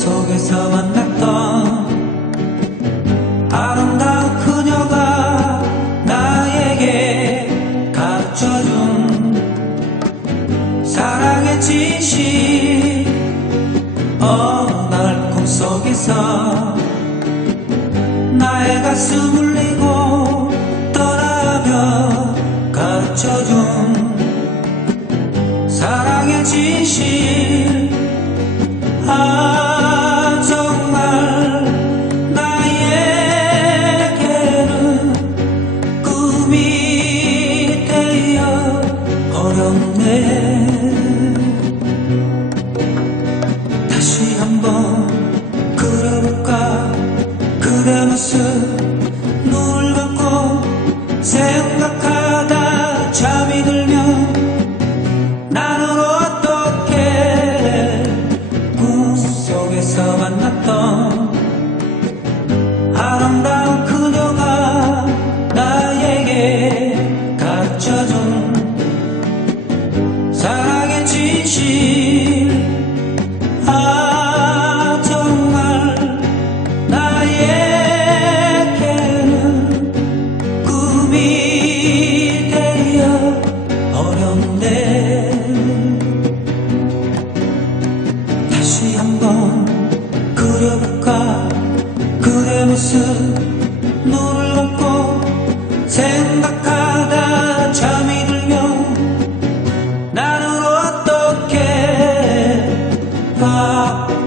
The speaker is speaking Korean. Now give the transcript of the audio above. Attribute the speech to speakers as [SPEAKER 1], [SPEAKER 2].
[SPEAKER 1] 속에서 만났던 아름다운 그녀가 나에게 가르쳐준 사랑의 진심 어느 날 꿈속에서 나의 가슴을 내고 떠나며 가르쳐준 사랑의 진심 아 다시 한번 그려볼까? 그대 모습 눈을 감고 생각하다 잠이 들면 나는 어떻게 꿈속에서 만났던 아름다운 그 어둠이 되려 어렵네. 다시 한번 그려볼까? 그대 모습 눈을 감고 생각하다 잠이 들면 나는 어떻게? 파파파파파.